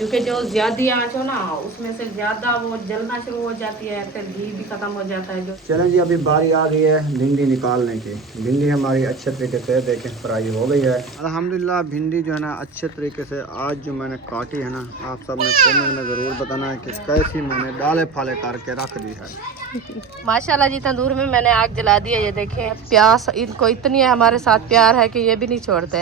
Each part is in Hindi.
क्योंकि जो ज़्यादा आँच हो ना उसमें से ज़्यादा वो जलना शुरू हो जाती है, फिर घी भी ख़त्म हो जाता है। जो चलें जी, अभी बारी आ गई है भिंडी निकालने की। भिंडी हमारी अच्छे तरीके से देखें फ्राई हो गई है अल्हम्दुलिल्लाह। भिंडी जो है ना अच्छे तरीके से आज जो मैंने काटी है ना, आप सब ने कमेंट में ज़रूर बताना है कि कैसी मैंने डाले फाले करके रख दी है। माशाल्लाह जी, तंदूर में मैंने आग जला दी है। ये देखें, प्यास इनको इतनी है, हमारे साथ प्यार है कि ये भी नहीं छोड़ते।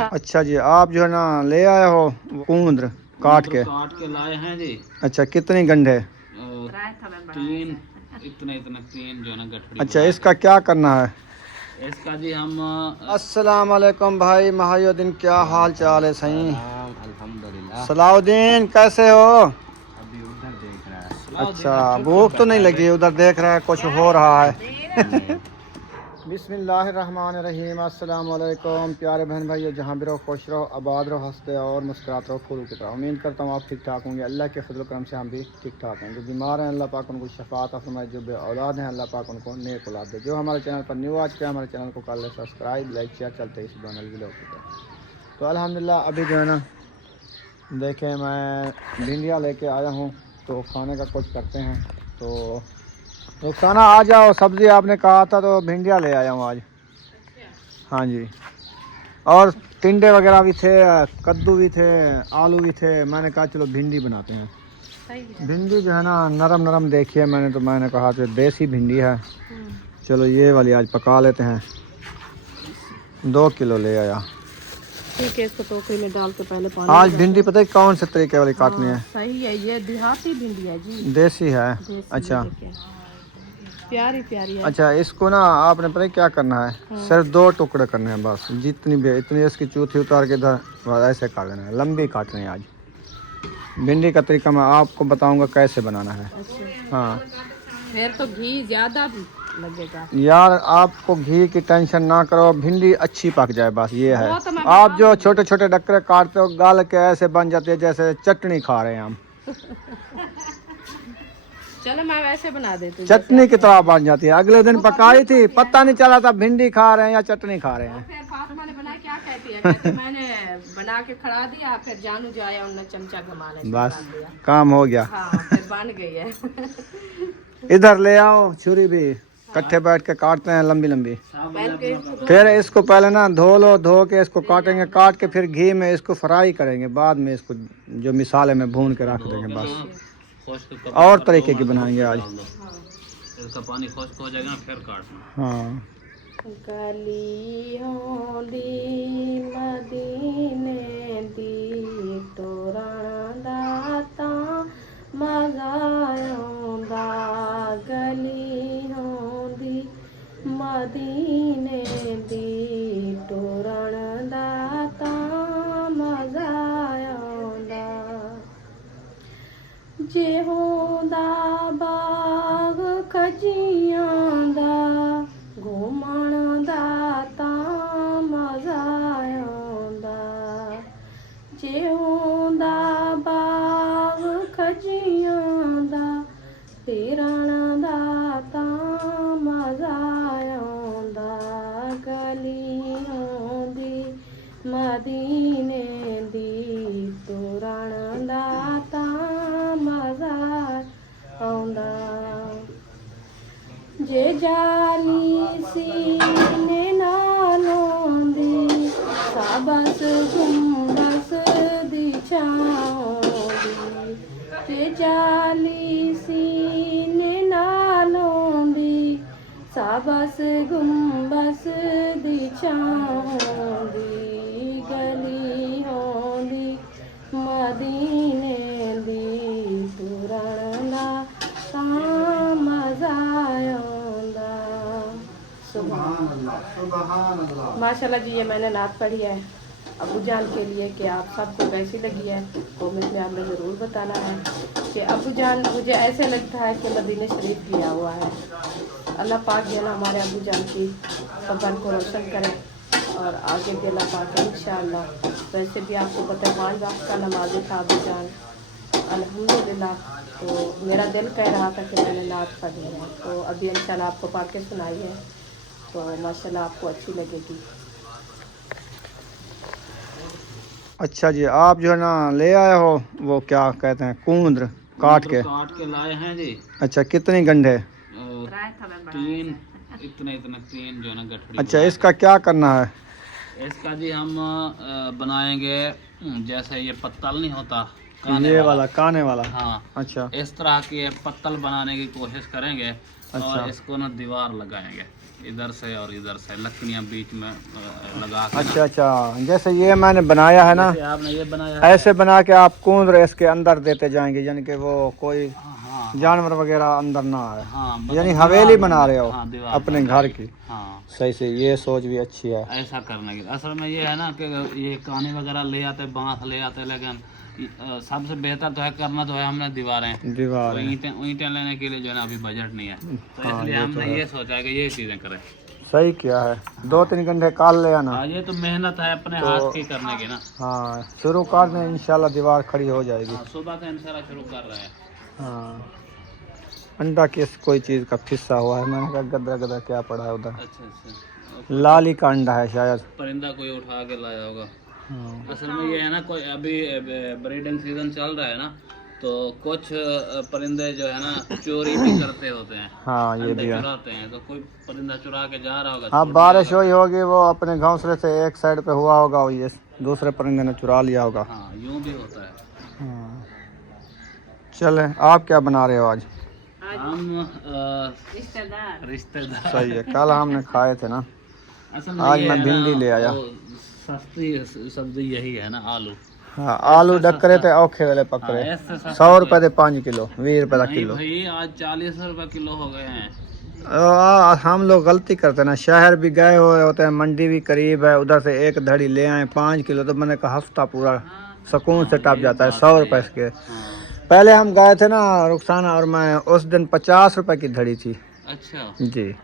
अच्छा जी, आप जो है ना ले आए हो कुंद्र काट के लाए हैं जी। अच्छा, कितनी गंढे? तीन, इतने इतने तीन जो है ना गठड़ी। अच्छा, इसका क्या करना है? इसका जी हम अस्सलाम वालेकुम भाई महायुद्दीन, क्या हाल चाल है? सही अल्हम्दुलिल्लाह। सलाउद्दीन कैसे हो? अभी उधर देख रहा है। अच्छा, भूख तो नहीं लगी? उधर देख रहा है कुछ हो रहा है। बिस्मिल्लाहिर्रहमानिर्रहीम। अस्सलाम वालेकुम प्यारे बहन भाइयों, जहाँ भी रहो खुश रहो, आबाद रहो, हंसते और मुस्कुराते रहो फूलों की तरह। उम्मीद करता हूँ आप ठीक ठाक होंगे। अल्लाह के फजल करम से हम भी ठीक ठाक हैं। जो बीमार हैं अल्लाह पाक उनको शफात फरमाए, जो बे औलाद हैं अल्लाह पाक उनको नेक औलाद दे। जो हमारे चैनल पर न्यू आज के हमारे चैनल को कर ले सब्सक्राइब, लाइक शेयर, चलते इस दोनों वीडियो तो अल्हम्दुलिल्लाह। अभी जो है ना देखें, मैं भिंडियाँ लेके आया हूँ तो खाने का कुछ करते हैं। तो रुखसाना आ जाओ, सब्ज़ी आपने कहा था तो भिंडियाँ ले आया हूँ आज। हाँ जी, और टिंडे वगैरह भी थे, कद्दू भी थे, आलू भी थे। मैंने कहा चलो भिंडी बनाते हैं। भिंडी जो है ना नरम नरम देखिए, मैंने कहा तो देसी भिंडी है। चलो ये वाली आज पका लेते हैं। 2 किलो ले आया। ठीक है, इसको टोकरी में डाल के पहले पानी आज भिंडी पता है कौन से तरीके वाली काटनी है? सही है, ये देहाती भिंडी है जी, देसी है। देसी। अच्छा प्यारी प्यारी है। अच्छा, इसको ना आपने पता है क्या करना है? सिर्फ 2 टुकड़े करने हैं बस। जितनी भी इतनी इसकी चूथी उतार के इधर बस ऐसे काट देना है। लंबी काटनी है आज। भिंडी का तरीका मैं आपको बताऊंगा कैसे बनाना है। अच्छा, हाँ फिर तो घी ज़्यादा भी लगेगा यार, आपको घी की टेंशन ना करो, भिंडी अच्छी पक जाए बस ये है। वो तो मैं आप जो छोटे छोटे डक्करे काटते हो गाल के ऐसे बन जाते हैं जैसे चटनी खा रहे हैं हम। चलो मैं वैसे बना देती हूँ। चटनी की तरह बन जाती है। अगले दिन पकाई थी, पता नहीं चला था भिंडी खा रहे हैं या चटनी खा रहे हैं। फिर फातिमा ने बनाया, क्या कहती है? कहती मैंने बना के खड़ा दिया, फिर जानू जो आया उन्होंने चमचा घुमाने से बस डाल दिया। काम हो गया। हाँ, फिर बन गई है। इधर ले आओ छुरी भी, इकट्ठे बैठ के काटते हैं लंबी लंबी। फिर इसको पहले ना धो लो, धो के इसको काटेंगे, काट के फिर घी में इसको फ्राई करेंगे। बाद में इसको जो मिसाले में भून के रख देंगे बस। और तरीके की बनाएंगे आज। इसका पानी खुश्क हो जाएगा ना फिर काटना। हाँ गलियों दी मदीने दी तोरण दाता मजा आउंदा। गलियों दी मदीने दी तोरण दाता मजा आउंदा। जे होंदा बाग खजियां दा घूमण दा तां मज़ा आउंदा। जे होंदा बाग खजियां दा फिरण दा तां मज़ा आउंदा। गलियों दी मदीने दी तुरण दा तां मज़ा आउंदा। जे जाली सीने नालों दी साबस गुंबस दी छाओं दी। जे जाली सीने नालों दी साबस गुंबस दी छाओं दी। गलियों दी मदीने दी तुरण दा तां मज़ा आउंदा। माशाल्लाह जी, ये मैंने नात पढ़ी है अबू जान के लिए कि आप सबको कैसी लगी है कमेंट में आपने ज़रूर बताना है कि अबू जान मुझे ऐसे लगता है कि मदीने शरीफ किया हुआ है। अल्लाह पाक जो है ना हमारे अबू जान की कब्र को रोशन करे और आगे भी अल्लाह पाक इंशाअल्लाह। वैसे भी आपको पता है 5 वक्त का नमाज़ी था अबू जान अल्हम्दुलिल्लाह। तो मेरा दिल कह रहा था कि मैंने नात पढ़ी है, तो अभी इंशाअल्लाह आपको पढ़ के सुनाई है, तो माशाल्लाह आपको अच्छी लगेगी। अच्छा जी, आप जो है ना ले आए हो वो क्या कहते हैं कूंद्र काट के? लाए हैं जी। अच्छा, कितनी गंढे? तीन, इतने इतने तीन जो है ना गठड़ी। अच्छा, इसका क्या करना है? इसका जी हम बनाएंगे जैसे ये पत्तल नहीं होता ये वाला काने वाला? हाँ, अच्छा, इस तरह के पत्तल बनाने की कोशिश करेंगे। अच्छा। और इसको ना दीवार लगाएंगे इधर से और इधर से, लकड़ियाँ बीच में लगा के। अच्छा अच्छा, जैसे ये मैंने बनाया है ना, जैसे आपने ये बनाया है। ऐसे बना के आप कूंद्र इसके अंदर देते जाएंगे, यानी कि वो कोई हाँ जानवर वगैरह अंदर ना आए। हाँ, यानी हवेली बना रहे हो हाँ, दीवार अपने घर की। हाँ, सही से, ये सोच भी अच्छी है। ऐसा करने की असल में ये है ना कि ये काने वगैरह ले आते, बांस ले आते, लेकिन सबसे बेहतर तो है करना तो है हमने दीवारें। दीवार तो है। ईंटें लेने के लिए जो है ना अभी बजट नहीं है, तो हाँ, इसलिए ये तो हमने है। ये सोचा है कि ये चीज़ें करें। सही किया है, 2-3 घंटे काल ले आना। हाँ, ये तो मेहनत है अपने हाथ की करने की ना। हाँ, शुरू कर दें, इंशाल्लाह दीवार खड़ी हो जाएगी। हाँ, सुबह से इंशाल्लाह शुरू कर रहे हैं। हाँ, अंडा किस कोई चीज़ का फिस्सा हुआ है, मैंने कहा गदरा गदरा क्या पड़ा है उधर। अच्छा अच्छा, लाली का अंडा है शायद। परिंदा कोई उठा के लाया होगा। हाँ, असल में ये है ना, कोई अभी ब्रीडिंग सीजन चल रहा है ना, तो कुछ परिंदे जो है ना चोरी भी करते होते हैं। हाँ, ये अंडे भी है। चुराते हैं, तो कोई परिंदा चुरा के जा रहा होगा। हाँ, छोड़ बारिश दिया हुई होगी, वो अपने घोंसले से एक साइड पे हुआ होगा, और ये दूसरे परिंदे ने चुरा लिया होगा। होगा। हाँ, यूं भी होता है। हाँ। चले, आप क्या बना रहे हो आज? हम रिश्तेदार। सही है, कल हमने खाए थे ना। असल में आज ये मैं है भिंडी ना, ले आया। वो सस्ती सब्जी यही है ना, आलू। हाँ, आलू डकरे थे औखे वाले पकड़े। हाँ, ऐसे सस्ता 100 रुपए दे 5 किलो, 20 रुपए का नहीं किलो। भाई, आज 40 रुपए किलो हो गए हैं। हम लोग गलती करते हैं ना, शहर भी गए हुए होते हैं, मंडी भी करीब है, उधर से एक धड़ी ले आए 5 किलो, तो मैंने कहा हफ्ता पूरा सुकून से टप जाता है। 100 रुपए के। हाँ, पहले हम गए थे ना रुखसाना, और मैं उस दिन 50 रुपए की धड़ी थी अच्छा। जी।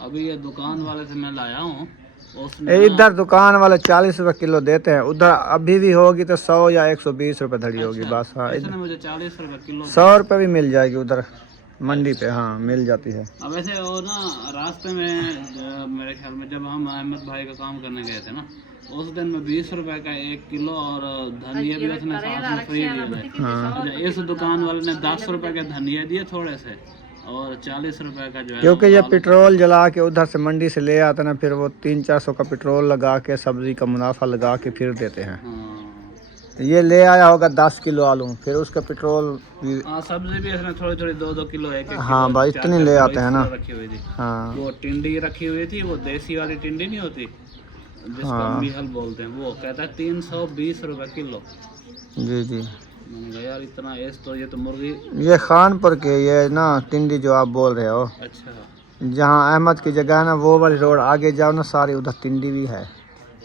अभी ये दुकान वाले से मैं लाया हूँ, उसने ना- इधर दुकान वाले 40 रुपए किलो देते हैं, उधर अभी भी होगी तो 100 या 120 रुपए धड़ी होगी अच्छा, बस। हाँ, इसने मुझे 40 रुपए किलो 100 रुपए भी मिल जाएगी उधर मंडी पे। हाँ, मिल जाती है। अब वैसे वो ना रास्ते में मेरे ख्याल में जब हम अहमद भाई का काम करने गए थे ना, उस दिन में 20 रुपए का 1 किलो और धनिया भी उसने साथ में फ्री दिए थे। हाँ, अच्छा, इस दुकान वाले ने 10 रुपए के धनिया दिए थोड़े से, और 40 रुपए का जो है क्योंकि ये आलू। पेट्रोल जला के उधर से मंडी से ले आते ना, फिर वो 300-400 का पेट्रोल लगा के सब्जी का मुनाफा लगा के फिर देते हैं। हाँ ये ले आया होगा 10 किलो आलू, फिर उसका पेट्रोल भी। हाँ, सब्जी भी इसने थोड़ी थोड़ी 2-2 किलो 1-1 हाँ किलो, भाई, 4-4 इतनी ले किलो आते हैं ना। इस तरह रखी हुई थी। हाँ वो टिंडी रखी हुई थी, वो देसी वाली टिंडी नहीं होती जिसको हाँ। मिहल बोलते हैं, वो कहता है 320 रुपए किलो। जी जी, मैंने कहा यार इतना एस, तो ये तो मुर्गी। ये खानपुर के ये ना टिंडी जो आप बोल रहे हो, अच्छा, जहाँ अहमद की जगह है ना, वो वाली रोड आगे जाओ ना, सारी उधर टिंडी भी है।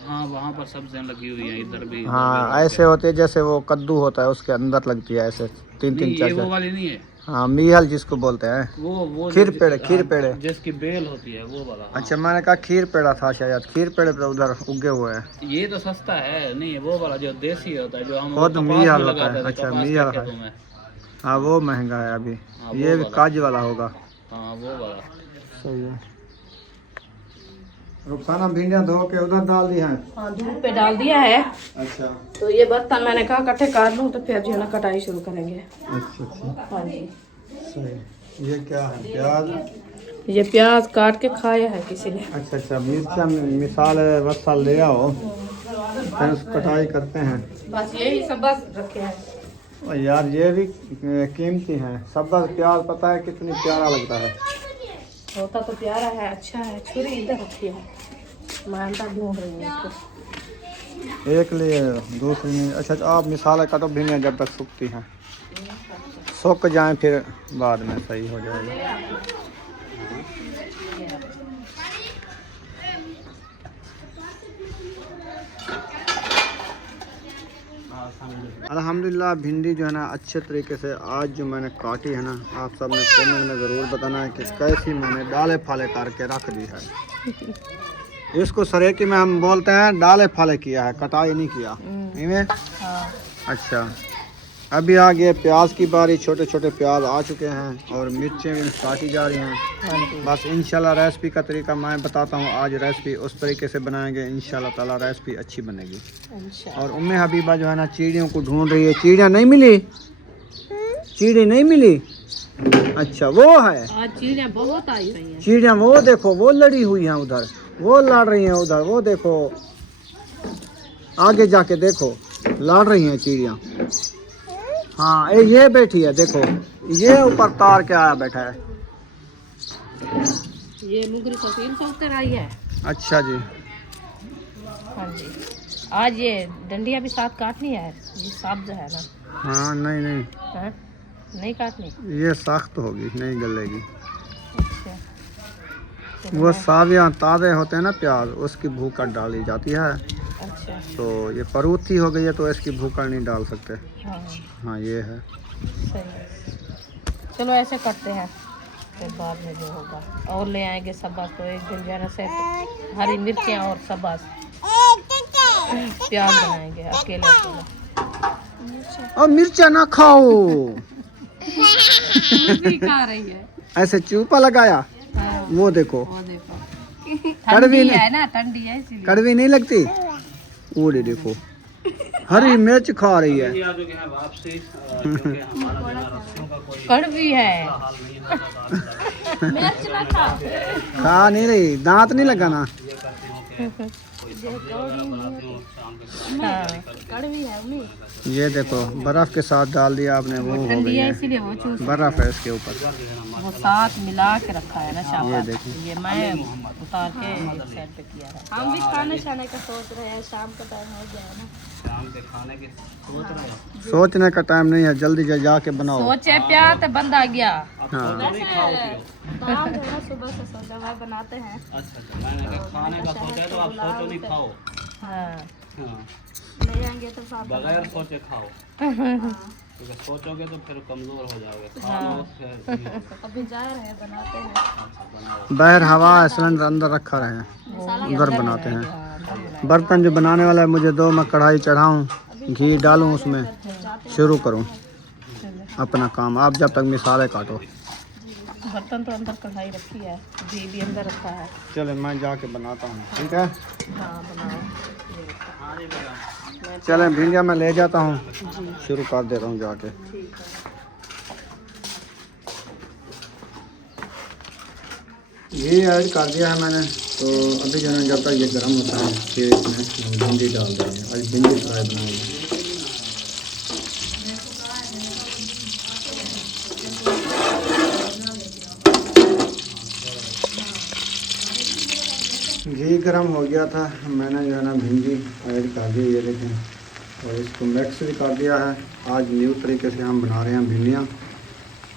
हाँ, वहाँ पर सब्जियाँ लगी हुई हैं, इधर भी। हाँ, ऐसे होते हैं जैसे वो कद्दू होता है, उसके अंदर लगती है ऐसे 3-3 नहीं, ये 4-4। वो वाली नहीं है, हाँ, मीहल जिसको बोलते हैं। वो खीर पेड़े, खीर पेड़े। जिसकी बेल होती है वो वाला। हाँ। अच्छा, मैंने कहा खीर पेड़ा था शायद, खीर पेड़े पे उधर उगे हुए हैं। ये तो सस्ता है, नहीं वो वाला जो देसी होता है, जो हम वो तो कपास मियाल में होता है। लगाते थे, अच्छा, कपास के मियाल खेतों है। में। हाँ, वो महंगा है अभी। हाँ, वो ये भी वाला। काज वाला होगा। हाँ, वो वाला। सही है। रुखसाना भिंडियाँ धो के उधर डाल दी हैं। हाँ, धूप पे डाल दिया है। अच्छा तो ये बर्तन मैंने कहा इकट्ठे काट लूँ, तो फिर जो है ना कटाई शुरू करेंगे। अच्छा अच्छा, हाँ जी, सही। ये क्या है? प्याज? ये प्याज काट के खाया है किसी ने। अच्छा अच्छा, मिर्चा मिसाल वसा ले आओ, फिर उसको कटाई करते हैं। बस यही सब बस रखे हैं। और यार ये भी कीमती हैं। सब्ज़ा प्याज पता है कितनी प्यारा लगता है। होता तो प्यारा है, अच्छा है। छुरी इधर रखी है, मैं अंदर ढूंढ रही हूँ इसको। एक लिए दूसरी नहीं। अच्छा अच्छा, आप मिसाल कटो भिंडियाँ जब तक सूखती हैं, सूख जाएं फिर बाद में सही हो जाएगा। अल्हम्दुलिल्लाह, भिंडी जो है ना अच्छे तरीके से आज जो मैंने काटी है ना, आप सब ने कमेंट में ज़रूर बताना है कि कैसी मैंने डाले फाले करके रख दी है। इसको सरेकी में हम बोलते हैं डाले फाले किया है, कटाई नहीं किया। इनमें हाँ। अच्छा, अभी आ गए प्याज की बारी, छोटे छोटे प्याज आ चुके हैं और मिर्चें भी काटी जा रही हैं। बस इंशाल्लाह रेसिपी का तरीका मैं बताता हूँ। आज रेसिपी उस तरीके से बनाएंगे, इंशाल्लाह ताला रेसिपी अच्छी बनेगी। और उम्मे हबीबा जो है ना चिड़ियों को ढूंढ रही है। चिड़िया नहीं मिली, चिड़ी नहीं मिली। अच्छा वो है, चिड़िया बहुत आई हुई हैं। चिड़िया वो देखो वो लड़ी हुई हैं उधर, वो लड़ रही हैं उधर, वो देखो आगे जाके देखो लड़ रही हैं चिड़िया। हाँ ये बैठी है, देखो ये ऊपर तार के आया बैठा है। ये मुगरी सफील से उतर आई है। अच्छा जी। हाँ जी, आज ये डंडिया भी साथ काटनी है, ये सब्ज है ना। हाँ नहीं नहीं, हाँ? नहीं काटनी। ये सख्त होगी, नहीं गलेगी। अच्छा, वो सावियाँ ताज़े होते हैं ना प्याज, उसकी भूकड़ डाली जाती है। अच्छा। तो ये परूथी हो गई है तो इसकी भूकड़ नहीं डाल सकते। हाँ हाँ ये है। सही है। चलो ऐसे करते हैं, फिर बाद में जो होगा और ले आएंगे सबस। तो एक दिन जरा से हरी मिर्चियाँ और सबस प्याज बनाएंगे अकेले अकेले। और मिर्चा ना खाओ। खा रही है ऐसे चूपा लगाया। हाँ, वो देखो वो देखो कड़वी ठंडी नहीं, है ना, ठंडी है इसीलिए। कड़वी नहीं लगती। वो देखो हरी मिर्च खा रही है। आ चुके हैं वापसी, क्योंकि हमारा जो है रस्सियों का कोई कड़वी है। हाल नहीं रहता। मिर्च ना खा। खा नहीं रही, दांत नहीं लगाना। ये करती हूँ कि कोई बनाती हूँ शाम के हाँ, कड़वी है उम्मी। ये देखो बर्फ के साथ डाल दिया आपने, वो हो ठंडी गई है है। इसीलिए वो चूस बर्फ है इसके ऊपर। वो साथ मिला के रखा है ना ये शाबाश। देखो। ये मैं उतार के एक साइड पे किया है। हम भी खाने शाने का सोच रहे हैं, शाम का टाइम हो गया है ना। शाम के खाने की सोच रहे हो। सोचने का टाइम नहीं है, जल्दी से जाके बनाओ। सोचे प्यार तो बंद आ गया। हाँ दाल जो है सुबह से सोचा है बनाते हैं। अच्छा, मैंने कहा खाने का सोचा है तो आप सोचो नहीं खाओ। हाँ, हाँ, ले आएंगे तो साथ बगैर सोचे खाओ, क्योंकि सोचोगे तो फिर कमजोर हो जाओगे। खाओ फिर अभी जा रहे हैं बनाते हैं। अच्छा बनाओ। बाहर हवा है, सिलेंडर अंदर रखा रहे, उधर बनाते हैं। बर्तन जो बनाने वाला है मुझे दो, मैं कढ़ाई चढ़ाऊँ, घी डालूँ उसमें, शुरू करूँ अपना काम। आप जब तक मिसाले काटो। बर्तन तो अंदर कढ़ाई रखी है, घी भी अंदर रखा है। चले मैं जाके बनाता हूँ, ठीक है। हाँ बनाओ। चले भिंडिया मैं ले जाता हूँ, शुरू कर देता हूँ जाके। घी ऐड कर दिया है मैंने, तो अभी जो है जब तक ये गर्म होता है फिर इसमें भिंडी डाल देंगे। आज भिंडी फ्राई बनाएंगे। घी गर्म हो गया था, मैंने जो है ना भिंडी ऐड कर दी, ये देखें, और इसको मिक्स भी कर दिया है। आज न्यू तरीके से हम बना रहे हैं भिंडियाँ।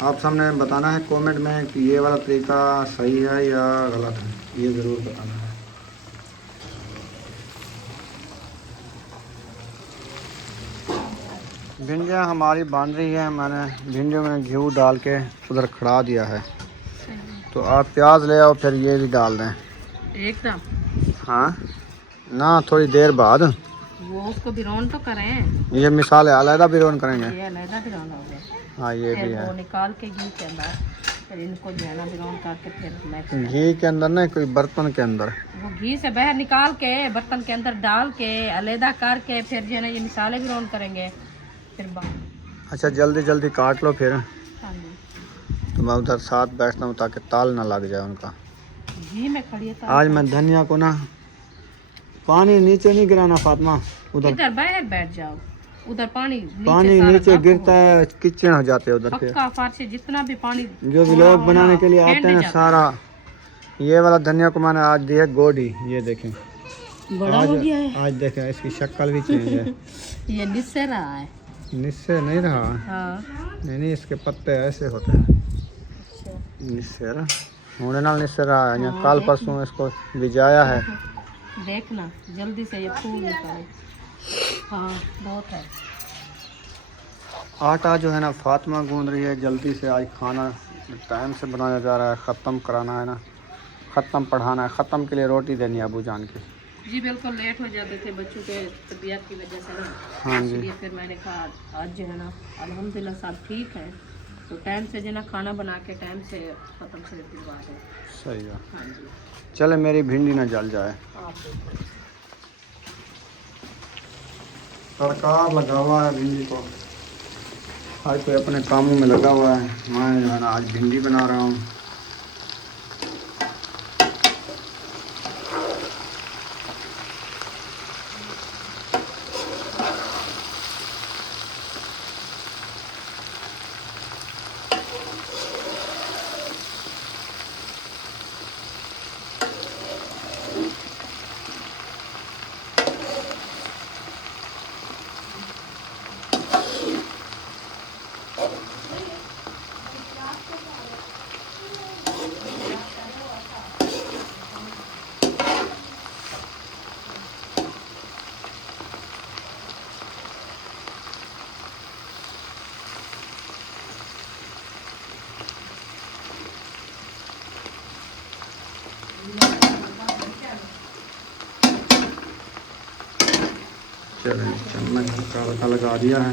आप सामने बताना है कमेंट में कि ये वाला तरीका सही है या गलत है, ये ज़रूर बताना है। भिंडियाँ हमारी बन रही है, मैंने भिंडियों में घी डाल के उधर खड़ा दिया है। तो आप प्याज ले आओ, फिर ये भी डाल दें एकदम। हाँ ना, थोड़ी देर बाद वो उसको भिगोन तो करें। ये मिसाले अलग बिरोन करेंगे। ये अलग भिगोना हो गया। हाँ ये भी फिर है। वो निकाल के घी के अंदर, फिर इनको जो है ना भिगोन करके फिर मिक्स। घी के अंदर नहीं, कोई बर्तन के अंदर। वो घी से बाहर निकाल के बर्तन के अंदर डाल के अलहदा करके फिर जो है ना ये मिसाले भिगोन करेंगे फिर अच्छा जल्दी जल्दी काट लो फिर। हाँ जी, तो मैं उधर साथ बैठता हूँ ताकि ताल ना लग जाए उनका। घी में खड़ी है। आज मैं धनिया को ना पानी नीचे नहीं गिराना फातिमा, उधर इधर बाहर बैठ जाओ, उधर पानी नीचे गिरता है, किचन हो जाते हैं उधर। फिर पक्का फारसी जितना भी पानी जो भी लोग बनाने के लिए आते हैं सारा। ये वाला धनिया को मैंने आज दिया गोडी, ये देखें बड़ा हो गया है। आज देखें इसकी शक्ल भी चेंज है। ये निस्से रहा है। निस्से नहीं रहा। हाँ। नहीं इसके पत्ते ऐसे होते हैं। निस्से रहा होने नाल निस्से रहा है। यहाँ कल परसों इसको भिजाया है। देखना जल्दी से ये फूल निकाले। हाँ बहुत है। आटा जो है ना फातिमा गूंद रही है जल्दी से। आज खाना टाइम से बनाया जा रहा है, ख़त्म कराना है ना, ख़त्म पढ़ाना है। ख़त्म के लिए रोटी देनी है अबू जान की। जी बिल्कुल लेट हो जाते थे बच्चों के तबीयत की वजह से ना। हाँ जी। इसलिए फिर मैंने कहा आज जो है ना अल्हम्दुलिल्लाह सब ठीक है, तो टाइम से जो है ना खाना बना के टाइम से ख़त्म से दिलवा दो। सही है। हाँ जी। चले मेरी भिंडी ना जल जाए। आप सरकार लगा हुआ है भिंडी को, आज कोई अपने कामों में लगा हुआ है। मैं जो है ना आज भिंडी बना रहा हूँ। चलिए चम्मच का लगा दिया है।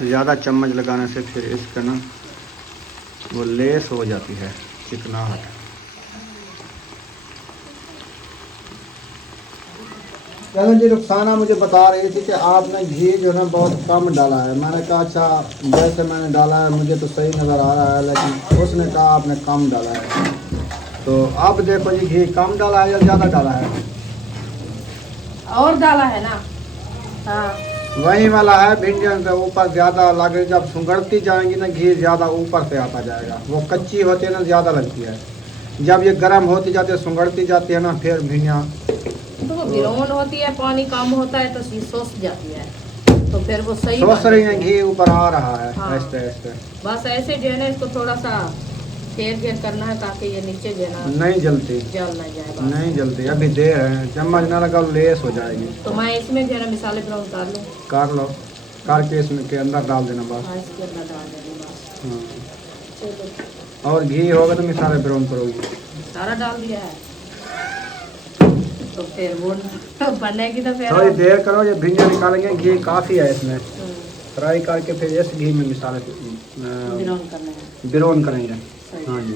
ज़्यादा चम्मच लगाने से फिर इसका ना वो लेस हो जाती है, चिकनाहट। चलो जी, रुखसाना मुझे बता रही थी कि आपने घी जो है बहुत कम डाला है। मैंने कहा अच्छा, जैसे मैंने डाला है मुझे तो सही नज़र आ रहा है, लेकिन उसने कहा आपने कम डाला है। तो अब देखो जी, घी कम डाला है या ज़्यादा डाला है? और डाला है ना। हाँ वही वाला है, भिंडियों से ऊपर ज़्यादा लगे, जब सुंगड़ती जाएंगी ना घी ज़्यादा ऊपर से आता जाएगा। वो कच्ची होती है ना ज़्यादा लगती है, जब ये गर्म होती जाती है सुंगड़ती जाती है ना, फिर भिंडियाँ तो वो गिरोन होती है, पानी कम होता है तो ये सोस जाती है, तो फिर वो सही सोच बन रही जाती है। है। घी ऊपर आ रहा है। हाँ। ऐसे ऐसे बस ऐसे जो है ना इसको थोड़ा सा घेर करना है ताकि ये नीचे जो है ना नहीं जलती, जल ना जाए। बस। नहीं जलती, अभी देर है, चम्मच ना लगा लेस हो जाएगी। तो मैं इसमें जो है ना मिसाले ब्राउन कर लूँ। कर लो, करके इसमें के अंदर डाल देना बस। हाँ इसके अंदर डाल देंगे बस। हाँ। चलो और घी होगा तो मिसाले ब्राउन करोगी। सारा डाल दिया है तो फिर वो बनेगी तो फिर थोड़ी देर करो, ये भिंडियाँ निकालेंगे। घी काफ़ी है इसमें, हम्म, फ्राई करके फिर इस घी में मिसाले ब्राउन करना है। ब्राउन करेंगे। सही। हाँ जी,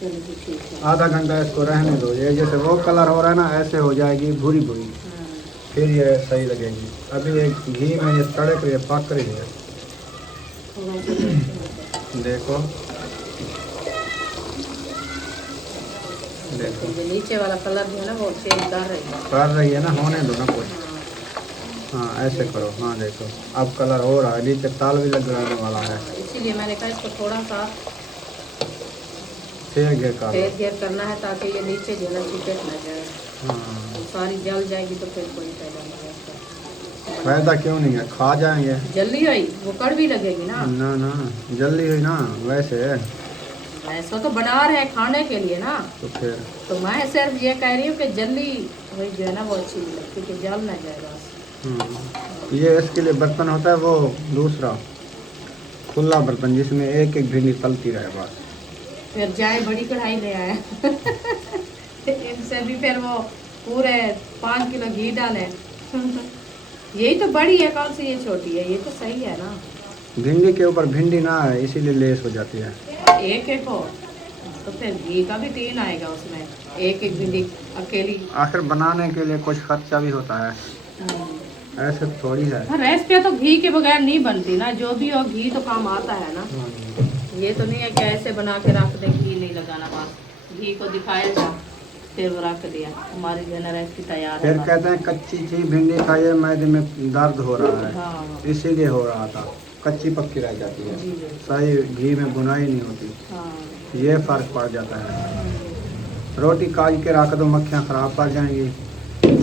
चलो जी ठीक है। आधा घंटा इसको रहने दो। ये जैसे वो कलर हो रहा है ना, ऐसे हो जाएगी भूरी भूरी, हम्म, फिर ये सही लगेगी। अभी ये घी में ये तड़क रही है, पक रही है। थोड़ा सा देखो। देखो देखो, जो नीचे वाला कलर जो है ना वो चेंज कर रही है। कर रही है ना, होने दो ना कुछ। हाँ ऐसे करो। हाँ देखो अब कलर हो रहा है, नीचे ताल भी लगने वाला है। इसीलिए मैंने कहा इसको थोड़ा सा फिर घेर का घेर करना है ताकि ये नीचे जो है ना चिपक ना जाए। हाँ, तो सारी जल जाएगी तो फिर कोई फायदा नहीं है इसका। फायदा क्यों नहीं है, खा जाएंगे। जल्दी हुई वो कड़वी लगेगी ना। ना ना, जल्दी हुई ना, वैसे ऐसा तो बना रहे हैं खाने के लिए ना, तो फिर तो मैं सिर्फ ये कह रही हूँ कि जल्दी वही जो है ना वो अच्छी लगती है कि जल ना जाए बस। ये इसके लिए बर्तन होता है वो दूसरा खुला बर्तन, जिसमें एक एक भिंडी तलती रहे बस। फिर जाए बड़ी कढ़ाई ले आए इनसे भी फिर वो पूरे 5 किलो घी डाले यही तो बड़ी है, कौन सी ये छोटी है, ये तो सही है ना। भिंडी के ऊपर भिंडी ना है, इसीलिए लेस हो जाती है। एक एक हो तो फिर घी का भी 3 आएगा उसमें, एक एक भिंडी अकेली। आखिर बनाने के लिए कुछ खर्चा भी होता है, ऐसे थोड़ी है। रेसिपी तो घी के बगैर नहीं बनती ना, जो भी हो घी तो काम आता है ना। ये तो नहीं है कि ऐसे बना के रख दे, घी नहीं लगाना, बस घी को दिखाएगा फिर वो रख दिया, हमारी जो है ना रेसिपी तैयार फिर है। कहते हैं कच्ची चीज भिंडी खाइए, मैदे में दर्द हो रहा है, हाँ इसीलिए हो रहा था, कच्ची पक्की रह जाती है, जी जी सही घी में बुनाई नहीं होती, हाँ। ये फर्क पड़ जाता है। रोटी काट के रख दो, मक्खियाँ खराब पड़ जाएंगी।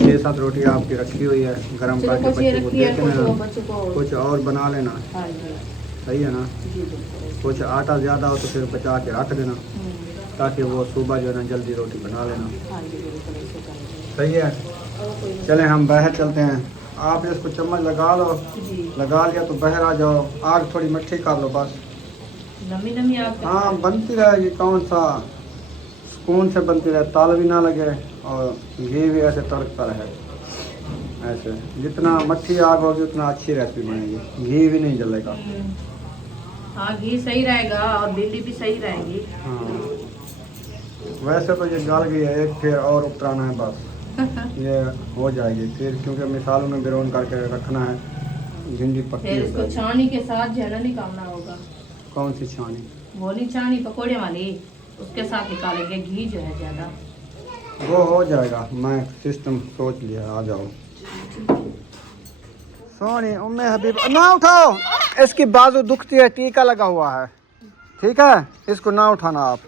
6-7 रोटी आपकी रखी हुई है, गर्म चलो करके कुछ ये बच्चे को रखी दे है, कुछ वो देना, बच्चों को। कुछ और बना लेना। हाँ जी सही है ना, जी बिल्कुल। कुछ आटा ज़्यादा हो तो फिर बचा के रख देना, ताकि वो सुबह जो है ना जल्दी रोटी बना लेना। हाँ जी बिल्कुल ऐसे करेंगे। सही है, और कोई नहीं। चलें हम बाहर चलते हैं। आप इसको चम्मच लगा लो, जी लगा लिया तो बाहर आ जाओ, आग थोड़ी मट्ठी कर लो बस। नमी नमी आप हाँ बनती रहेगी, कौन सा सुकून से बनती रहे, ताल भी ना लगे। और घी भी ऐसे तड़कता रहे। ऐसे जितना मट्ठी आग होगी उतना अच्छी रेसिपी बनेगी, घी भी नहीं जलेगा। हाँ घी सही रहेगा और भिंडी भी सही रहेगी। हाँ वैसे तो ये गल गई है, एक फिर और उतराना है बस ये हो जाएगी फिर, क्योंकि मिसालों में बिरोन करके रखना है, भिंडी पक्की फिर हो इसको जाएगी। छानी के साथ जो है ना निकालना होगा। कौन सी छानी? वो नहीं छानी पकोड़े वाली, उसके साथ निकालेंगे घी जो है ज़्यादा। वो हो जाएगा, मैं सिस्टम सोच लिया, आ जाओ। सोनी उम्मे हबीब ना उठाओ, इसकी बाजू दुखती है, टीका लगा हुआ है, ठीक है, इसको ना उठाना आप।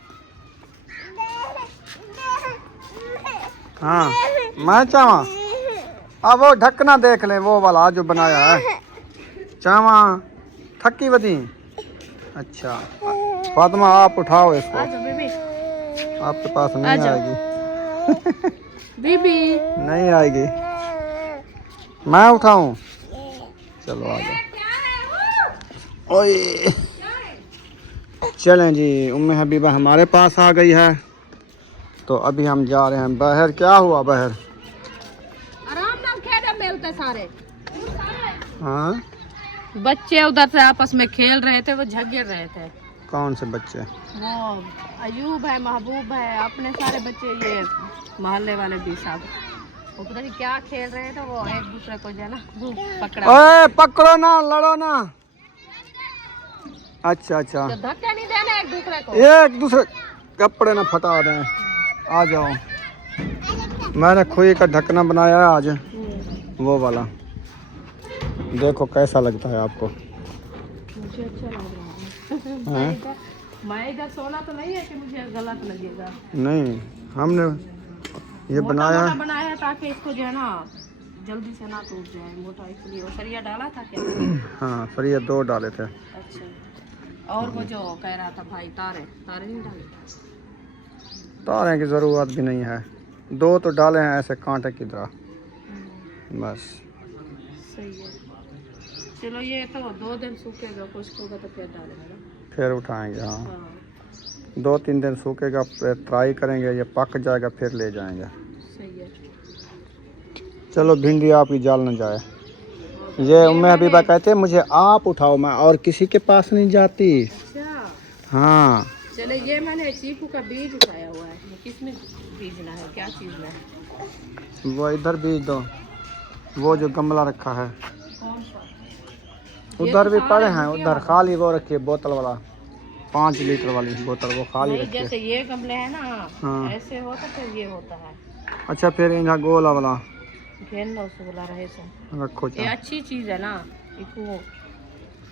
हाँ मैं चावा, अब वो ढक्कना देख लें, वो वाला जो बनाया है चावा थकी बदी। अच्छा फातिमा आप उठाओ इसको, आपके पास नहीं आएगी बीबी नहीं आएगी, मैं उठाऊं? चलो आ जाओ। ओए चलें जी, उम्मे हबीबा हमारे पास आ गई है, तो अभी हम जा रहे हैं बाहर। क्या हुआ बाहर? आराम नाम खेल मिलते सारे। हाँ बच्चे उधर से आपस में खेल रहे थे, वो झगड़ रहे थे। कौन से बच्चे? वो अयूब है, महबूब है, अपने सारे बच्चे, ये मोहल्ले वाले भी सब, वो पता नहीं क्या खेल रहे थे, वो एक दूसरे को जो है ना पकड़ा। ओए पकड़ो ना, लड़ो ना। अच्छा अच्छा, तो धक्का नहीं देना एक दूसरे को, एक दूसरे कपड़े ना फटा दें। आ जाओ, मैंने खोई का ढक्कना बनाया है आज, वो वाला, देखो कैसा लगता है आपको? मुझे अच्छा लग रहा है। मैं इधर सोना तो नहीं है कि मुझे गलत लगेगा। नहीं, हमने ये बनाया है ताकि इसको जो है ना जल्दी से ना टूट जाए, मोटा, इसलिए वो सरिया डाला था क्या? हाँ सरिया 2 डाले थे। अच्छा, और वो जो कह रहा था भाई तारे नहीं डाले? तारे की ज़रूरत भी नहीं है, 2 तो डाले हैं ऐसे कांटे की तरह, बस सही है। चलो ये तो 2 दिन सूखेगा, खुश्क होगा तो फिर डालेंगे ना, फिर उठाएंगे। हाँ हाँ 2-3 दिन सूखेगा, फिर ट्राई करेंगे, ये पक जाएगा फिर ले जाएंगे। सही है। चलो भिंडी आपकी जाल न जाए। ये उम्मे हबीबा कहते हैं मुझे आप उठाओ, मैं और किसी के पास नहीं जाती। अच्छा हाँ चले, ये मैंने चीकू का बीज उठाया हुआ है, ये किस में बीजना है, क्या चीज़ में? वो इधर बीज दो, वो जो गमला रखा है कौन सा? उधर भी पड़े हैं, उधर खाली वो रखिए बोतल वाला, 5 लीटर वाली बोतल, वो खाली नहीं, रखिए। जैसे ये गमले हैं ना, हाँ। ऐसे होता फिर ये होता है। अच्छा फिर इन्हें गोला वाला घेर लो, उसको बोला रहे से। रखो। ये अच्छी चीज़ है ना, इसको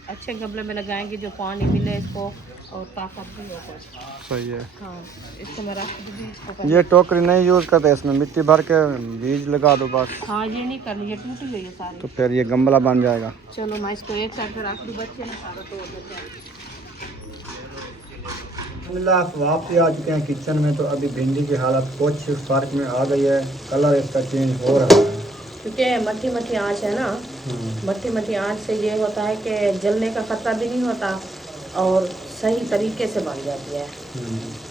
अच्छे गमले में लगाएंगे जो पानी मिले इसको और ताकत भी हो कुछ। सही है। हाँ इसको मैं रख दूँगी इसको। ये टोकरी नहीं यूज़ करते, इसमें मिट्टी भर के बीज लगा दो बस, हाँ ये नहीं करनी, ये टूटी हुई है सारी। तो फिर ये गमला बन जाएगा। चलो मैं इसको एक साइड पे रख दूँ, बच्चे ना सारा तोड़ देते हैं। वापसी आ चुके हैं किचन में, तो अभी भिंडी की हालत कुछ फर्क में आ गई है, कलर इसका चेंज हो रहा है, क्योंकि मट्टी मट्टी आँच है ना, मट्टी मट्टी आँच से ये होता है कि जलने का खतरा भी नहीं होता और सही तरीके से बन जाती है।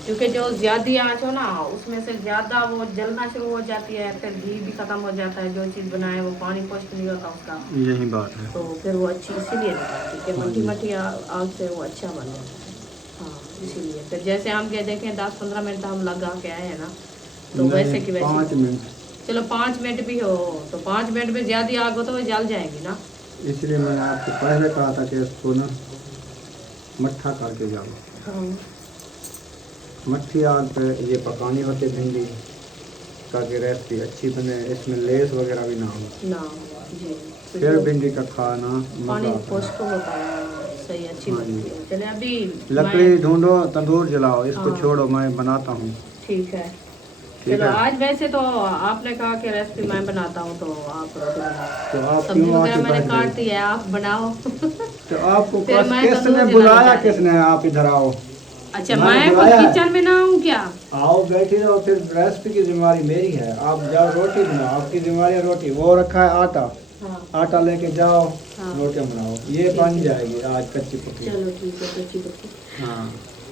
क्योंकि जो ज़्यादा आँच हो ना, उसमें से ज़्यादा वो जलना शुरू हो जाती है, फिर घी भी ख़त्म हो जाता है, जो चीज़ बनाए वो पानी खुश्क नहीं होता उसका, यही बात है। तो फिर वो अच्छी इसीलिए नहीं बनती कि मट्टी मट्टी आँच से वो अच्छा बन जाता है। हाँ इसीलिए फिर जैसे हम क्या देखें 10-15 मिनट हम लगा के आए हैं ना, तो वैसे की वैसे 5 मिनट, चलो 5 मिनट भी हो तो 5 मिनट में ज़्यादा आग हो तो वो जल जाएगी ना। इसलिए मैंने आपको पहले कहा था कि इसको ना मट्ठा करके जाओ। हाँ मट्ठी आग पे ये पकानी होती है भिंडी, ताकि रेसिपी अच्छी बने, इसमें लेस वगैरह भी ना हो, ना जी, तो फिर जो भिंडी का खाना पानी मजा आता है। खुश्क होता है, सही अच्छी हाँ बनती है। चले अभी लकड़ी ढूंढो, तंदूर जलाओ, इसको हाँ। छोड़ो, मैं बनाता हूँ। ठीक है। ठीक चलो है। आज वैसे तो आपने कहा कि रेसिपी मैं बनाता हूँ, तो आप रोटी बनाओ, तो आप सब्जी क्यों वगैरह आके मैंने बैठ काट गए? दी है, आप बनाओ। तो आपको फिर मैं किसने तंदूर बुलाया, जलाने जा रही किसने? आप इधर आओ। अच्छा मैंने मैं बुलाया है। किचन में ना हूँ क्या? आओ बैठे रहो, फिर रेसिपी की जिम्मेवारी मेरी है, आप जाओ रोटी बनाओ, आपकी जिम्मेवारी है रोटी, वो रखा है आटा, हाँ आटा लेके जाओ, हाँ। रोटियां बनाओ, ये बन जाएगी आज कच्ची पक्की। चलो ठीक है, अच्छी बात है। हाँ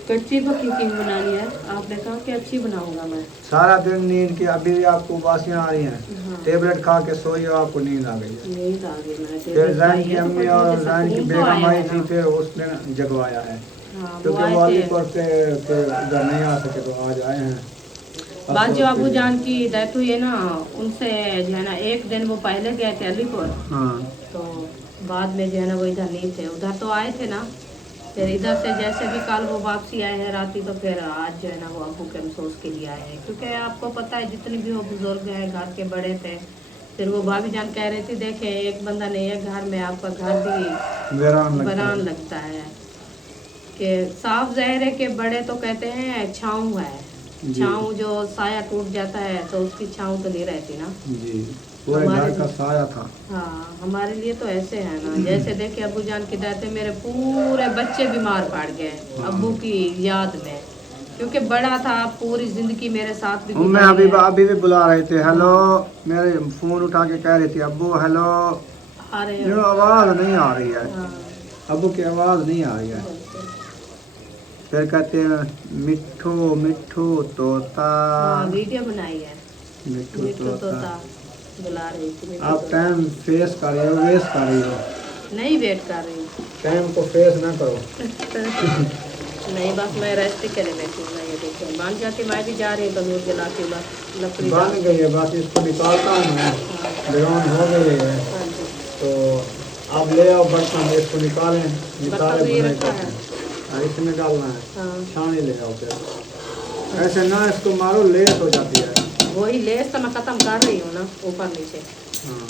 कच्ची पक्की कीम बनानी है, आपने कहा कि अच्छी बनाऊंगा मैं। सारा दिन नींद की अभी भी आपको उबासियाँ आ रही हैं। हाँ। टेबलेट खा के सोई हो, आपको नींद आ गई है। नींद आ गई, मैंने फिर टेबलेट जैन खाई की है, तो अम्मी कुछ और मुझे जैन की सुकून तो बेगम आया आई है थी, ना। फिर उसने जगवाया है। हाँ, वो क्योंकि आए वो थे। अलीपुर से फिर इधर नहीं आ सके तो आज आए हैं। बात जो अफसोस अबू के लिए। जान की डेथ हुई है ना, उनसे जो है ना एक दिन वो पहले गए थे अलीपुर, हाँ तो बाद में जो है ना वो इधर नहीं थे, उधर तो आए थे ना, फिर इधर से जैसे भी कल वो वापसी आए हैं राती, तो फिर आज जो है ना वो अबू के अफसोस के लिए आए हैं, क्योंकि आपको पता है जितने भी वो बुजुर्ग हैं घर के बड़े थे, फिर वो भाभी जान कह रही थी देखे एक बंदा नहीं है घर में, आपका घर भी वीरान लगता है। कि साफ ज़ाहिर है कि बड़े तो कहते हैं छाँव है, छाँव जो साया टूट जाता है तो उसकी छाँव तो नहीं रहती ना जी, पूरे घर का साया था। हाँ, हमारे लिए तो ऐसे है ना, जैसे देखे अबू जान की डेथ है, मेरे पूरे बच्चे बीमार पड़ गए अबू की याद में, क्योंकि बड़ा था, पूरी जिंदगी मेरे साथ भी मैं अभी भी बुला रहे थे, हेलो, मेरे फोन उठा के कह रही थी अब्बू हेलो, अरे जो आवाज नहीं आ रही है, हाँ, अब्बू की आवाज नहीं आ रही है। फिर कहते हैं मिठू मिठू तोता, हाँ, वीडियो बनाई है मिठू मिठू तोता। तोता बुला रही थी, मिठू आप तोता। टाइम फेस कर रही हो, वेस्ट कर रही हो, नहीं वेट कर रही हूँ। टाइम को फेस ना करो। नहीं बस मैं रेस्ट के लिए बैठी हूँ, ये देखिए बन जाती, मैं भी जा रही हूँ तंदूर जलाती हूँ, बस लकड़ी बन डाल- गई है, बस इसको निकालता हूँ मैं, हाँ, ब्राउन हो गई है, हाँ जी। तो आप ले आओ बर्तन, इसको निकालें, बर्तन ये बनाए रखा है। हाँ, इसमें डालना है, हाँ, छानी ले आओ फिर, ऐसे ना इसको मारो लेस हो जाती है। वही लेस तो मैं खत्म कर रही हूँ ना ऊपर नीचे। हाँ।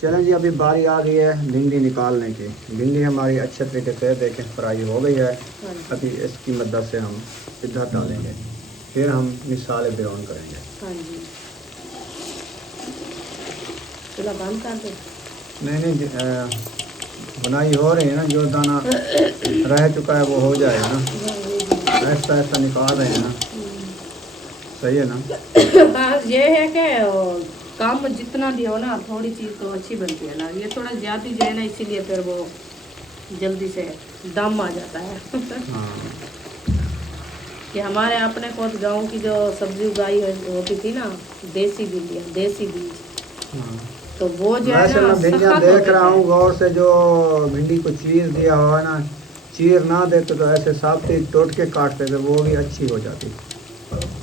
चलें जी, अभी बारी आ गई है भिंडी निकालने की। भिंडी हमारी अच्छे तरीके से देखें फ्राई हो गई है। हाँ जी, अभी इसकी मदद से हम इधर डालेंगे, फिर हम मिसाले ब्राउन करेंगे। हाँ जी, चूल्हा बंद कर दो। नहीं बुनाई हो रही है ना, जो दाना रह चुका है वो हो जाएगा ना, ऐसा ऐसा निकाल रहे हैं ना, सही है ना। हाँ, ये है कि काम जितना भी हो ना, थोड़ी चीज़ तो अच्छी बनती है ना, ये थोड़ा ज़्यादा जो है ना, इसीलिए फिर वो जल्दी से दम आ जाता है। हाँ कि हमारे अपने को गांव की जो सब्जी उगाई होती थी ना, देसी बीज, देसी बीज, हाँ। तो वो जो है वैसे ना मैं भिंडियाँ सख्त देख होते रहा थे। हूँ गौर से, जो भिंडी को चीर दिया हुआ है ना, चीर ना देते तो ऐसे साबती टोट के काटते थे, वो भी अच्छी हो जाती।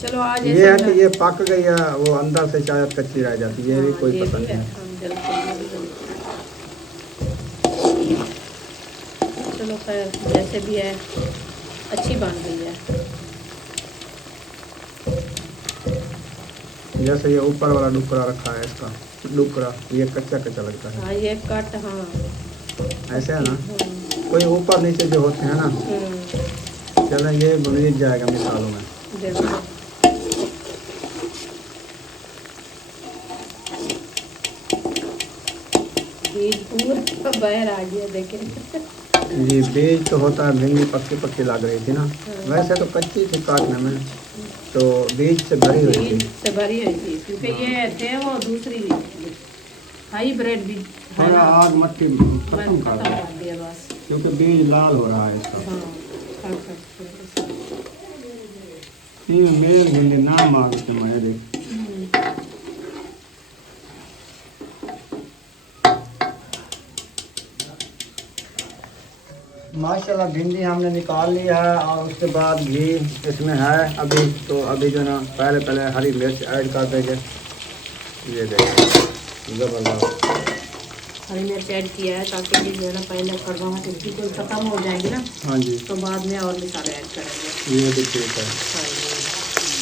चलो आज ये है कि ये पक गई है, वो अंदर से शायद कच्ची रह जाती, ये भी कोई पसंद नहीं। चलो खैर जैसे भी है, अच्छी बन गई है। जैसे ये ऊपर वाला डुकरा रखा है, इसका डुकरा ये कच्चा कच्चा लगता है। हाँ, ये कट, हाँ ऐसे है ना, कोई ऊपर नीचे जो होते हैं ना। चलें, ये भुन जाएगा मिसालों में। देखो बीज पूरा बाहर आ गया, देखें। जी, बीज तो होता है, भिंडी पक्की पक्की लग रही थी ना, वैसे तो कच्ची थी काटने में, तो बीज से भरी हुई थी। बीज से भरी हुई थी, क्योंकि ये थे वो दूसरी हाईब्रिड बीज है थोड़ा ना, आग मट्टी खत्म कर खत्म दो, कर दिया बस। क्योंकि बीज लाल हो रहा है इसका। हाँ, खत्म। ये मेरे भिंडी ना मांगते मैं देख। माशाल्लाह भिंडी हमने निकाल लिया है, और उसके बाद घी इसमें है अभी, तो अभी जो ना पहले हरी मिर्च ऐड कर देंगे। ये देखिए ज़बरदस्त हरी मिर्च ऐड किया है, ताकि ये जो है ना पहले कड़वाहट इसकी कोई खत्म हो जाएगी ना, हाँ जी, तो बाद में और मसाले ऐड करेंगे। ये भी ठीक है। हाँ जी,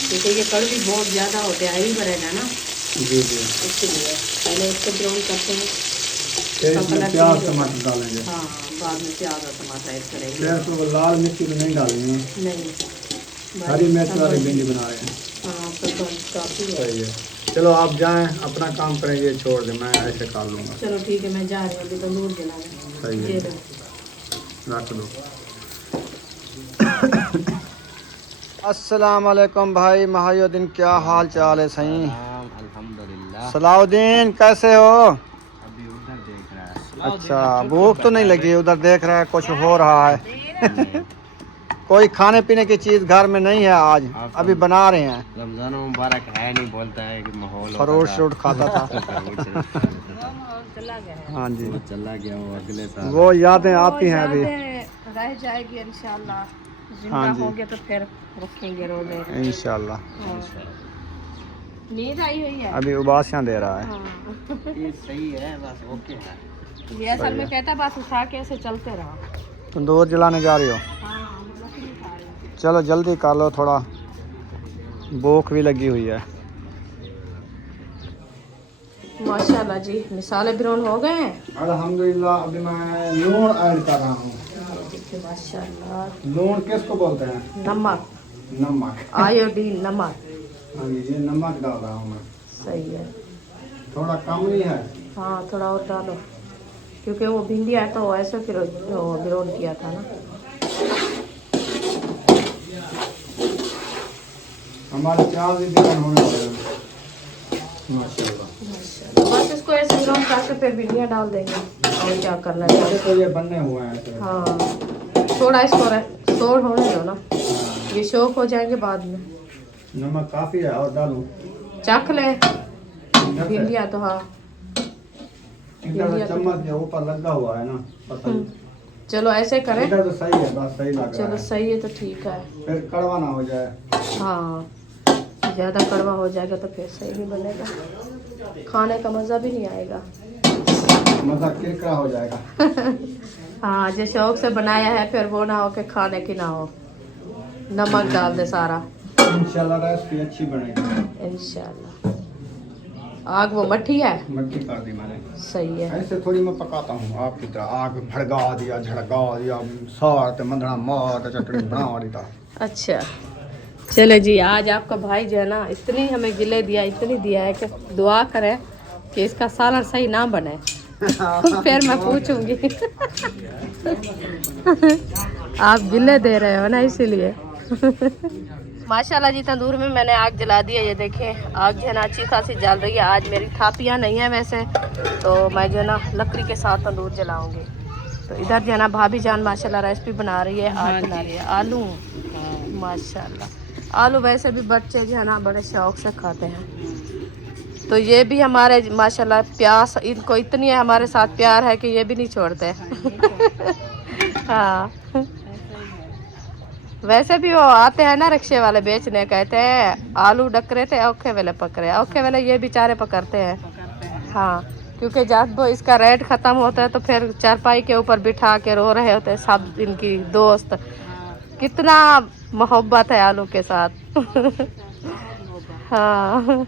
क्योंकि ये कड़वी बहुत ज़्यादा होते हैं, ही बढ़ेगा ना, जी जी, इसलिए पहले इसको ब्राउन करते हैं। फिर इसमें प्याज टमाटर डालेंगे। हाँ, बाद में प्याज और टमाटर ऐड करेंगे। फिर तो लाल मिर्ची तो नहीं डालेंगे, नहीं, हरी मिर्च वाली भिंडी बना रहे हैं। हाँ, तो काफ़ी है। सही है। चलो आप जाएं अपना काम करें, ये छोड़ दें, मैं ऐसे कर लूँगा। चलो ठीक है, मैं जा रही हूँ अभी तंदूर जलाने। सही है, ये लो। रख दो। अस्सलाम वालेकुम भाई महायुद्दीन, क्या हाल चाल है? सही, अल्हम्दुलिल्लाह। सलाउद्दीन कैसे हो? अभी उधर देख रहा है। अच्छा, भूख तो नहीं लगी, उधर देख रहा है कुछ हो रहा है। कोई खाने पीने की चीज घर में नहीं है आज, अभी बना रहे हैं। रमजान मुबारक है, नहीं बोलता है कि माहौल खरोश शरोश खाता था। हाँ जी, चला गया वो अगले साल। वो यादें आती हैं अभी। रह जाएगी इंशाल्लाह, जिंदा हाँ जी। होंगे तो फिर रखेंगे रोने। इंशाल्लाह। हाँ। नींद आई हुई है। अभी उबासियाँ दे रहा है। हाँ। ये सही है, बस ओके है। ये असल में कहता है बस उठा के ऐसे चलते रहो। तंदूर जलाने जा रही हो? हाँ, लकड़ी खा रहे हैं। चलो जल्दी कर लो, थोड़ा भूख भी लगी हुई है। माशाल्लाह जी, मिसाले ब्राउन हो गए हैं। अल्हम्दुलिल्लाह। अभी मैं लून ऐड कर रहा हूँ। देखिए माशाल्लाह, लून किसको बोलते हैं? नमक, नमक। आयोडीन नमक। हाँ जी, ये नमक डाल रहा हूँ मैं। सही है। थोड़ा कम नहीं है? हाँ, थोड़ा और डालो, क्योंकि वो भिंडी आया था वो ऐसे फिर ब्राउन किया था ना। हमारे प्याज भी ब्राउन होने वाले हैं। माशाल्लाह। बस इसको ऐसे ब्राउन करके फिर भिंडियाँ डाल देंगे, और क्या करना है। अरे तो ये बनने हुए हैं ऐसे। हाँ, थोड़ा इसको तोड़ होने दो ना, ये शौक हो जाएंगे बाद में। नमक काफी है और डालूं? चख ले भिंडियाँ तो। हाँ, इधर चम्मच के ऊपर लगा हुआ है ना, पता नहीं। चलो ऐसे करें। इधर तो सही है, बस सही लग रहा चलो है। सही है तो ठीक है। फिर कड़वा ना हो जाए। हाँ, ज़्यादा कड़वा हो जाएगा तो फिर सही नहीं बनेगा, खाने का मज़ा भी नहीं आएगा। मजा किरकिरा हो जाएगा। हाँ, जो शौक से बनाया है फिर वो ना हो के खाने की ना हो। नमक डाल दे सारा। इंशाल्लाह रेसिपी अच्छी बनेगी। इंशाल्लाह। आग वो मट्ठी है? मट्टी कर दी मैंने। सही है। ऐसे थोड़ी मैं पकाता हूँ आपकी तरह, आग भड़का दिया, झड़का दिया, साथ मंदना मार चटनी बना दिया। अच्छा, चलो जी, आज आपका भाई जो है ना इतनी हमें गिले दिया, इतनी दिया है कि दुआ करें कि इसका सालन सही ना बने। फिर मैं पूछूंगी। आप गिले दे रहे हो ना, इसीलिए। माशाल्लाह जी, तंदूर में मैंने आग जला दी है। ये देखें, आग जो है ना अच्छी खासी जल रही है। आज मेरी थापियाँ नहीं है वैसे, तो मैं जो है ना लकड़ी के साथ तंदूर जलाऊंगी। तो इधर जो है ना भाभी जान माशाल्लाह रेसिपी बना रही है। आज बना रही है आलू। माशाल्लाह, आलू वैसे भी बच्चे जो है ना बड़े शौक से खाते हैं। तो ये भी हमारे माशाल्लाह प्यास इनको इतनी है, हमारे साथ प्यार है कि ये भी नहीं छोड़ते। हाँ, वैसे भी वो आते हैं ना रिक्शे वाले बेचने, कहते हैं आलू डकरे थे औखे वेले पकड़े। औखे वेले ये बेचारे पकड़ते हैं। हाँ, क्योंकि जब वो इसका रेट ख़त्म होता है तो फिर चारपाई के ऊपर बिठा के रो रहे होते हैं सब इनकी दोस्त। कितना मोहब्बत है आलू के साथ। हाँ।